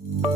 The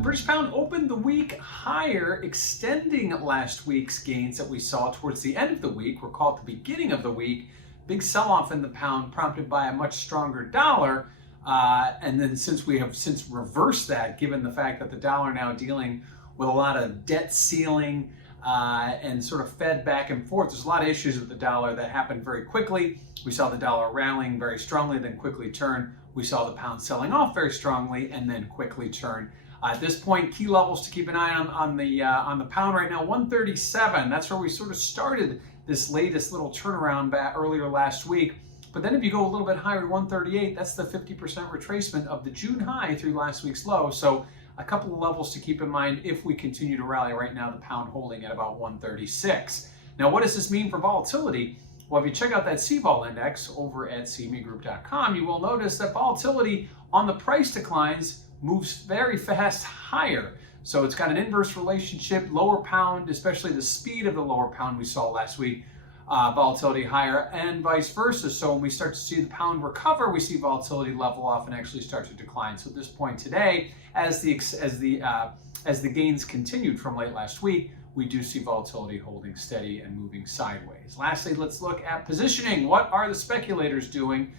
British pound opened the week higher, extending last week's gains that we saw towards the end of the week. Recall at the beginning of the week, big sell-off in the pound prompted by a much stronger dollar. And then since we have since reversed that, given the fact that the dollar now dealing with a lot of debt ceiling and sort of fed back and forth, there's a lot of issues with the dollar that happened very quickly. We saw the dollar rallying very strongly, then quickly turn. We saw the pound selling off very strongly and then quickly turn. At this point, key levels to keep an eye on the pound right now, 137. That's where we sort of started this latest little turnaround back earlier last week. But then if you go a little bit higher to 138, that's the 50% retracement of the June high through last week's low. So a couple of levels to keep in mind if we continue to rally. Right now, the pound holding at about 136. Now, what does this mean for volatility? Well, if you check out that CVOL index over at cmegroup.com, you will notice that volatility on the price declines moves very fast higher. So it's got an inverse relationship, lower pound, especially the speed of the lower pound we saw last week, volatility higher, and vice versa. So when we start to see the pound recover, we see volatility level off and actually start to decline. So at this point today, as the gains continued from late last week, we do see volatility holding steady and moving sideways. Lastly, let's look at positioning. What are the speculators doing?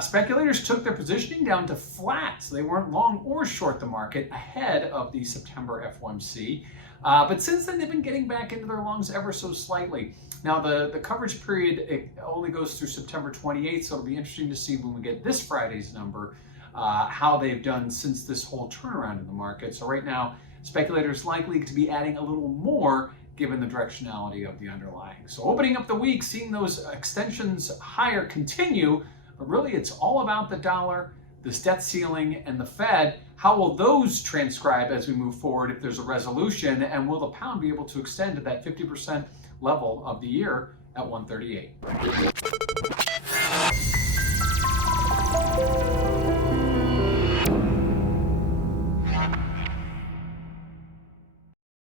Speculators took their positioning down to flat, so they weren't long or short the market ahead of the September FOMC. But since then, they've been getting back into their longs ever so slightly. Now, the coverage period it only goes through September 28th, so it'll be interesting to see when we get this Friday's number how they've done since this whole turnaround in the market. So right now, speculators likely to be adding a little more given the directionality of the underlying. So opening up the week, seeing those extensions higher continue, but really it's all about the dollar, this debt ceiling, and the Fed. How will those transcribe as we move forward if there's a resolution, and will the pound be able to extend to that 50% level of the year at 138?